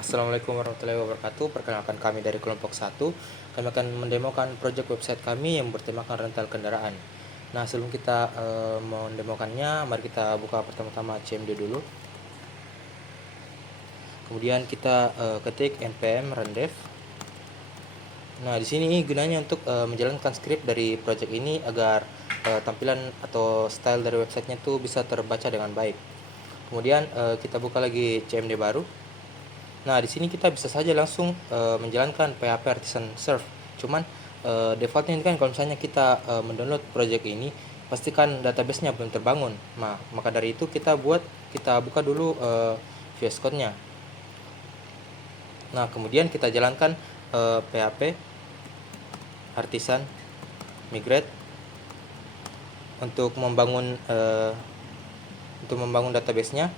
Assalamualaikum warahmatullahi wabarakatuh. Perkenalkan, kami dari kelompok 1. Kami akan mendemokan project website kami yang bertemakan rental kendaraan. Nah, sebelum kita mendemokannya, mari kita buka pertama-tama CMD dulu. Kemudian kita ketik npm rundev. Nah, di sini gunanya untuk menjalankan script dari project ini agar tampilan atau style dari websitenya itu bisa terbaca dengan baik. Kemudian kita buka lagi CMD baru. Nah, di sini kita bisa saja langsung menjalankan PHP Artisan Serve. Cuman defaultnya ini kan kalau misalnya kita mendownload project ini, pastikan database-nya belum terbangun. Nah, maka dari itu kita buka dulu VS Code-nya. Nah, kemudian kita jalankan PHP Artisan Migrate untuk membangun database-nya.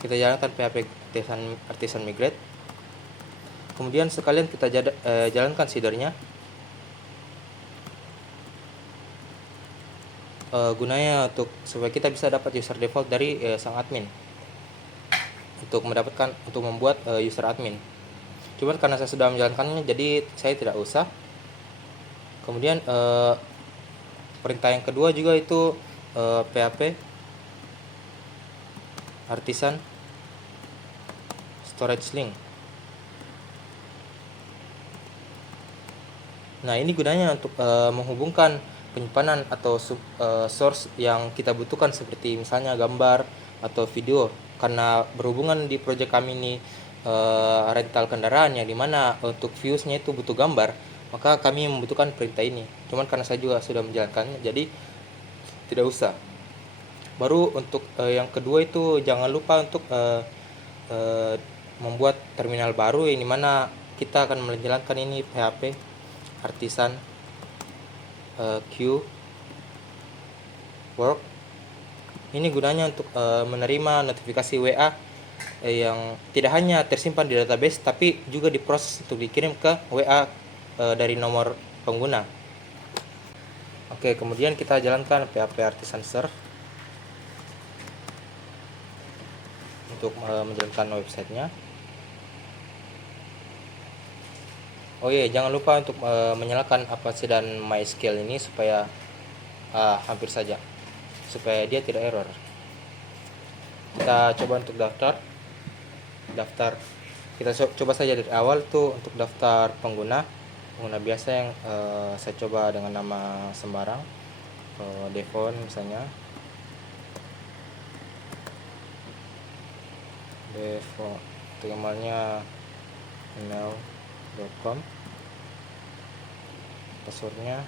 Kita jalankan PHP Artisan Migrate. Kemudian sekalian kita jalankan seedernya. Gunanya supaya kita bisa dapat user default dari sang admin, untuk membuat user admin. Cuman karena saya sudah menjalankannya, jadi saya tidak usah. Kemudian perintah yang kedua juga itu PHP Artisan Storage Link. Nah, ini gunanya untuk menghubungkan penyimpanan atau source yang kita butuhkan, seperti misalnya gambar atau video. Karena berhubungan di project kami ini rental kendaraan, yang dimana untuk viewsnya itu butuh gambar, maka kami membutuhkan perintah ini. Cuman karena saya juga sudah menjalankannya, jadi tidak usah. Baru untuk yang kedua itu jangan lupa untuk membuat terminal baru, yang dimana kita akan menjalankan ini PHP Artisan Q work. Ini gunanya untuk menerima notifikasi WA yang tidak hanya tersimpan di database, tapi juga diproses untuk dikirim ke WA dari nomor pengguna. Oke, kemudian kita jalankan PHP Artisan Serve untuk menjalankan websitenya. Oh iya, jangan lupa untuk menyalakan Apache dan MySQL ini supaya hampir saja, supaya dia tidak error. Kita coba untuk daftar. Kita coba saja dari awal tuh untuk daftar pengguna biasa yang saya coba dengan nama sembarang, Devon misalnya. Devon, untuk emailnya email.com, passwordnya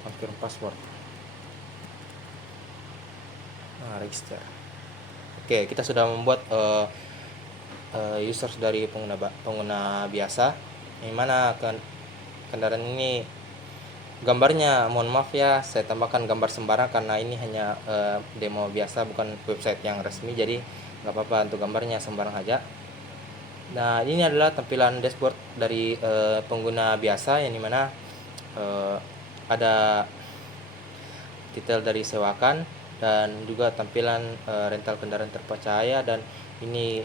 confirm password. Nah, register. Oke, kita sudah membuat users dari pengguna biasa, yang mana kendaraan ini gambarnya, mohon maaf ya, saya tambahkan gambar sembarang karena ini hanya demo biasa, bukan website yang resmi, jadi nggak apa-apa untuk gambarnya sembarang aja. Nah, ini adalah tampilan dashboard dari pengguna biasa, yang dimana ada detail dari sewakan dan juga tampilan rental kendaraan terpercaya, dan ini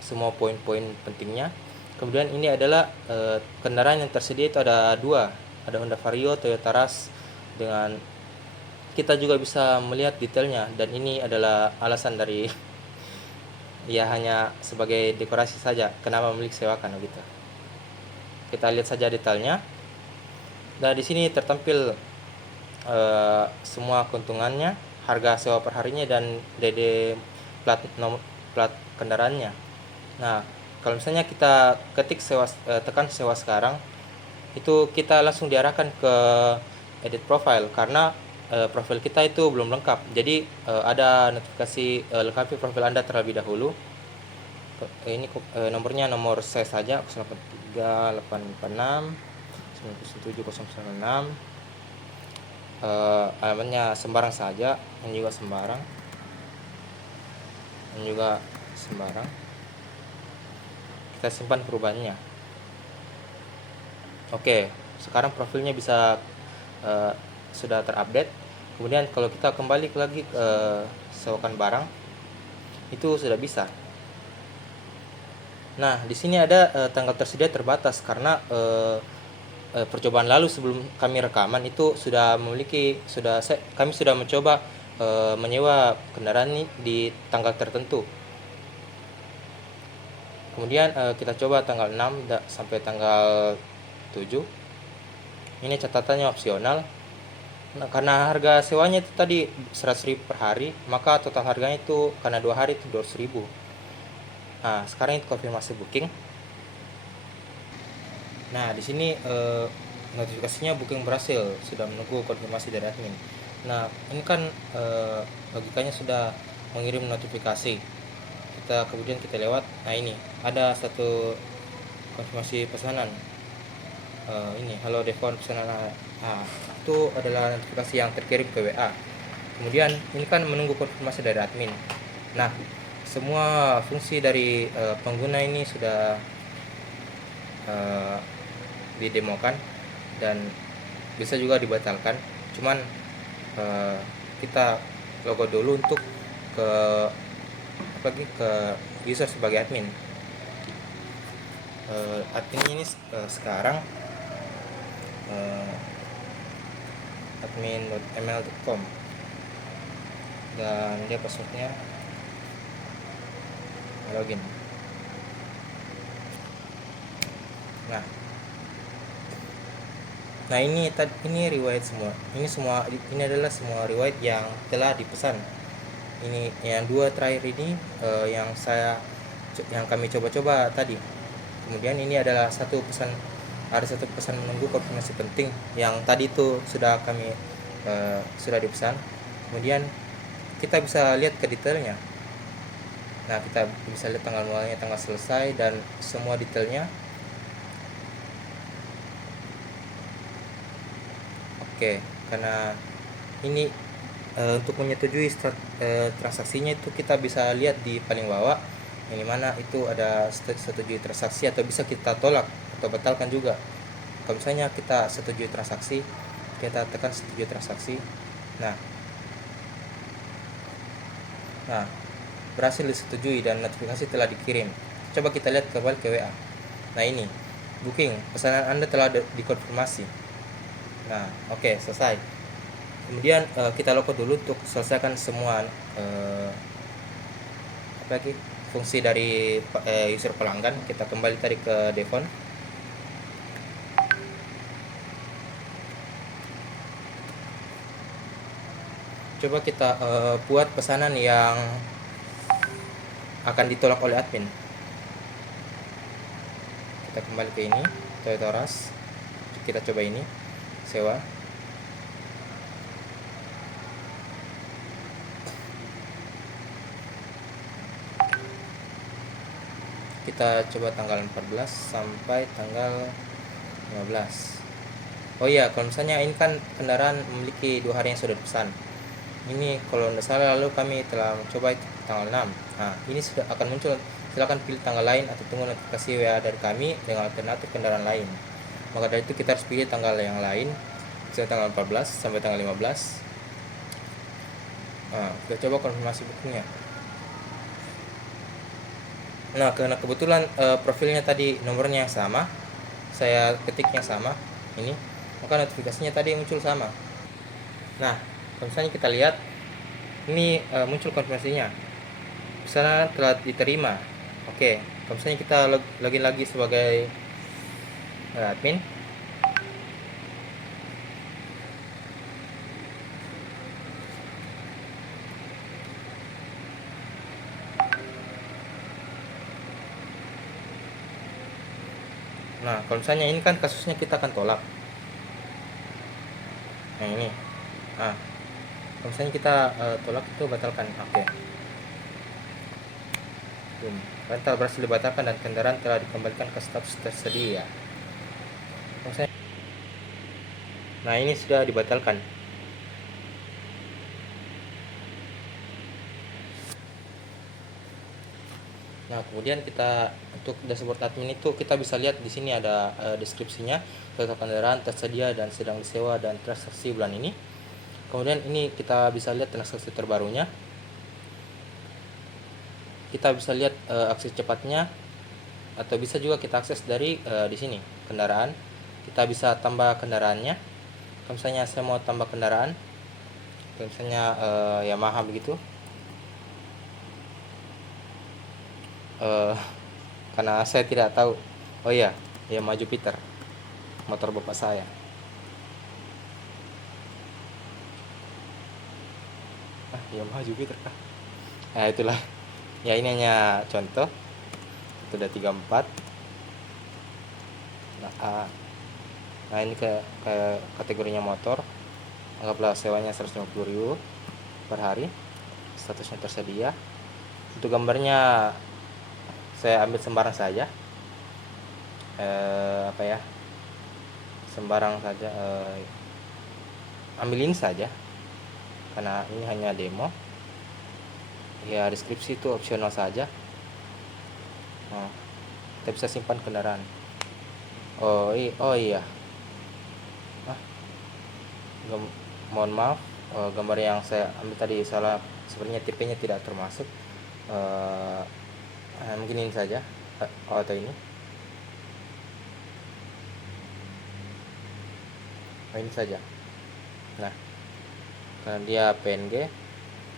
semua poin-poin pentingnya. Kemudian ini adalah kendaraan yang tersedia itu ada dua, ada Honda Vario, Toyota Rush. Dengan kita juga bisa melihat detailnya, dan ini adalah alasan dari ya hanya sebagai dekorasi saja kenapa memiliki sewakan begitu. Kita lihat saja detailnya. Nah, di sini tertampil semua keuntungannya, harga sewa per harinya, dan DD plat kendaraannya. Nah, kalau misalnya kita ketik tekan sewa sekarang, itu kita langsung diarahkan ke edit profile, karena profil kita itu belum lengkap. Jadi ada notifikasi lengkapi profil Anda terlebih dahulu. Ini nomornya nomor saya saja, 083 846 97 096. Alamatnya sembarang saja, dan juga sembarang, kita simpan perubahannya. Oke, sekarang profilnya bisa sudah terupdate. Kemudian kalau kita kembali lagi ke sewakan barang, itu sudah bisa. Nah, di sini ada tanggal tersedia terbatas karena percobaan lalu sebelum kami rekaman itu kami sudah mencoba menyewa kendaraan ini di tanggal tertentu. Kemudian kita coba tanggal 6 sampai tanggal 7. Ini catatannya opsional. Nah, karena harga sewanya itu tadi 100.000 per hari, maka total harganya itu karena 2 hari itu 200.000. Nah, sekarang itu konfirmasi booking. Nah, di sini notifikasinya booking berhasil, sudah menunggu konfirmasi dari admin. Nah, ini kan logikanya sudah mengirim notifikasi. Kemudian kita lewat. Nah, ini ada satu konfirmasi pesanan. Ini halo Devon pesanan. Itu adalah notifikasi yang terkirim ke WA. Kemudian ini kan menunggu konfirmasi dari admin. Nah, semua fungsi dari pengguna ini sudah didemokan dan bisa juga dibatalkan. Cuman kita logo dulu untuk ke user sebagai admin. Admin ini sekarang admin.ml.com dan dia passwordnya login. Nah, ini riwayat semua. Ini adalah semua riwayat yang telah dipesan. Ini yang 2 terakhir ini yang kami coba-coba tadi. Kemudian ini adalah ada satu pesan menunggu konfirmasi penting yang tadi itu sudah dipesan. Kemudian kita bisa lihat ke detailnya. Nah, kita bisa lihat tanggal mulainya, tanggal selesai, dan semua detailnya. Oke, karena ini untuk menyetujui transaksinya itu kita bisa lihat di paling bawah, yang mana itu ada setujui transaksi, atau bisa kita tolak atau batalkan juga. Kalau misalnya kita setujui transaksi, kita tekan setujui transaksi. Nah, berhasil disetujui dan notifikasi telah dikirim. Coba kita lihat kembali ke WA. Nah, ini booking, pesanan Anda telah dikonfirmasi. Nah, oke, selesai. Kemudian kita logout dulu untuk selesaikan semua fungsi dari user pelanggan. Kita kembali tadi ke Devon. Coba kita buat pesanan yang akan ditolak oleh admin. Kita kembali ke ini, Toyota Rush. Kita coba ini, sewa. Kita coba tanggal 14 sampai tanggal 15. Oh iya, kalau misalnya ini kan kendaraan memiliki 2 hari yang sudah dipesan. Ini kalau tidak salah lalu kami telah mencoba itu tanggal 6. Nah, ini sudah akan muncul. Silakan pilih tanggal lain atau tunggu notifikasi WA dari kami dengan alternatif kendaraan lain. Maka dari itu kita harus pilih tanggal yang lain, misalnya tanggal 14 sampai tanggal 15. Nah, kita coba konfirmasi bookingnya. Nah, karena kebetulan profilnya tadi nomornya yang sama, saya ketiknya sama, ini, maka notifikasinya tadi muncul sama. Nah, kalau misalnya kita lihat, ini muncul konfirmasinya, pesanan telah diterima. Oke, kalau misalnya kita login lagi sebagai admin. Nah, kalau misalnya ini kan kasusnya kita akan tolak. Nah, ini. Nah, kalau misalnya kita tolak itu batalkan. Oke. Rental berhasil dibatalkan dan kendaraan telah dikembalikan ke status tersedia. Nah, ini sudah dibatalkan. Nah, kemudian kita untuk dashboard admin itu kita bisa lihat di sini ada deskripsinya, total kendaraan tersedia dan sedang disewa dan transaksi bulan ini. Kemudian ini kita bisa lihat transaksi terbarunya. kita bisa lihat akses cepatnya, atau bisa juga kita akses dari di sini kendaraan. Kita bisa tambah kendaraannya. Kalau misalnya saya mau tambah kendaraan, misalnya Yamaha begitu, karena saya tidak tahu. Oh iya, Yamaha Jupiter, motor bapak saya. Yamaha Jupiter kah? Nah itulah ya, ini hanya contoh. Itu udah 34. Nah ini ke kategorinya motor. Anggaplah sewanya 150.000 per hari, statusnya tersedia. Untuk gambarnya saya ambil sembarang saja, sembarang saja, ambil ini saja karena ini hanya demo ya. Deskripsi itu opsional saja. Kita bisa simpan kendaraan. Oh iya, mohon maaf, gambar yang saya ambil tadi salah, sebenarnya tipenya tidak termasuk. Mungkin ini saja, atau ini. Ini saja. Nah, karena dia PNG,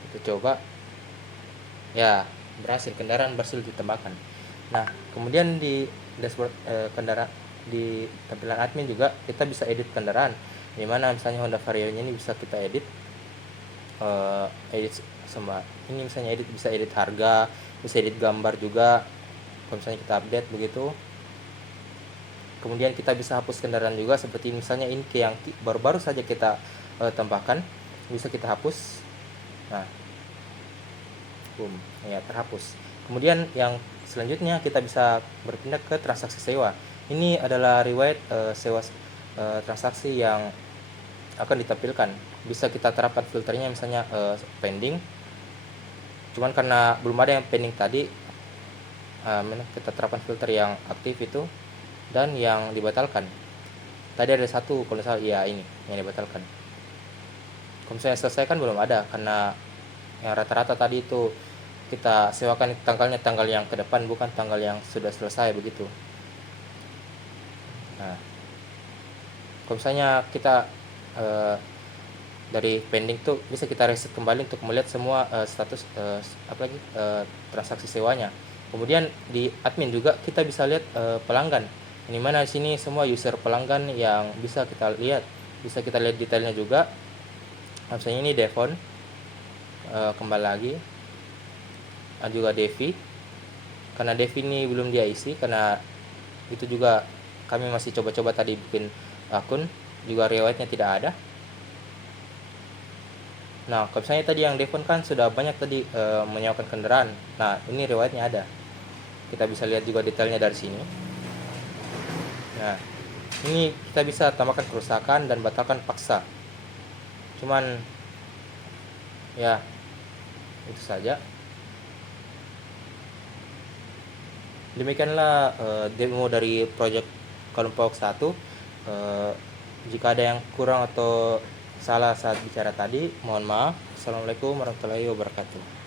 kita coba. Ya, berhasil, kendaraan berhasil ditambahkan. Nah, kemudian di dashboard kendaraan, di tampilan admin juga kita bisa edit kendaraan. Dimana misalnya Honda Vario ini bisa kita edit, ini misalnya bisa edit harga, bisa edit gambar juga. Kalau misalnya kita update begitu. Kemudian kita bisa hapus kendaraan juga, seperti misalnya ini yang baru-baru saja kita tambahkan, bisa kita hapus. Nah, boom, ya terhapus. Kemudian yang selanjutnya kita bisa berpindah ke transaksi sewa. Ini adalah riwayat sewa transaksi yang akan ditampilkan. Bisa kita terapkan filternya, misalnya pending. Cuman karena belum ada yang pending tadi, kita terapkan filter yang aktif itu dan yang dibatalkan. Tadi ada satu, kalau misalnya iya ini yang dibatalkan. Kalau misalnya selesai kan belum ada, karena yang rata-rata tadi itu kita sewakan tanggal yang ke depan, bukan tanggal yang sudah selesai begitu. Nah, kalau misalnya kita dari pending tuh bisa kita reset kembali untuk melihat semua status transaksi sewanya. Kemudian di admin juga kita bisa lihat pelanggan. Ini mana di sini semua user pelanggan yang bisa kita lihat. Bisa kita lihat detailnya juga. Misalnya ini Devon, kembali lagi. Juga Devi. Karena Devi ini belum dia isi, karena itu juga kami masih coba-coba tadi bikin akun, juga riwayatnya tidak ada. Nah, kalau misalnya tadi yang Devon kan sudah banyak tadi menyewakan kendaraan. Nah, ini riwayatnya ada. Kita bisa lihat juga detailnya dari sini. Nah, ini kita bisa tambahkan kerusakan dan batalkan paksa. Cuman ya itu saja. Demikianlah demo dari project kelompok 1. Jika ada yang kurang atau salah saat bicara tadi, mohon maaf. Assalamualaikum warahmatullahi wabarakatuh.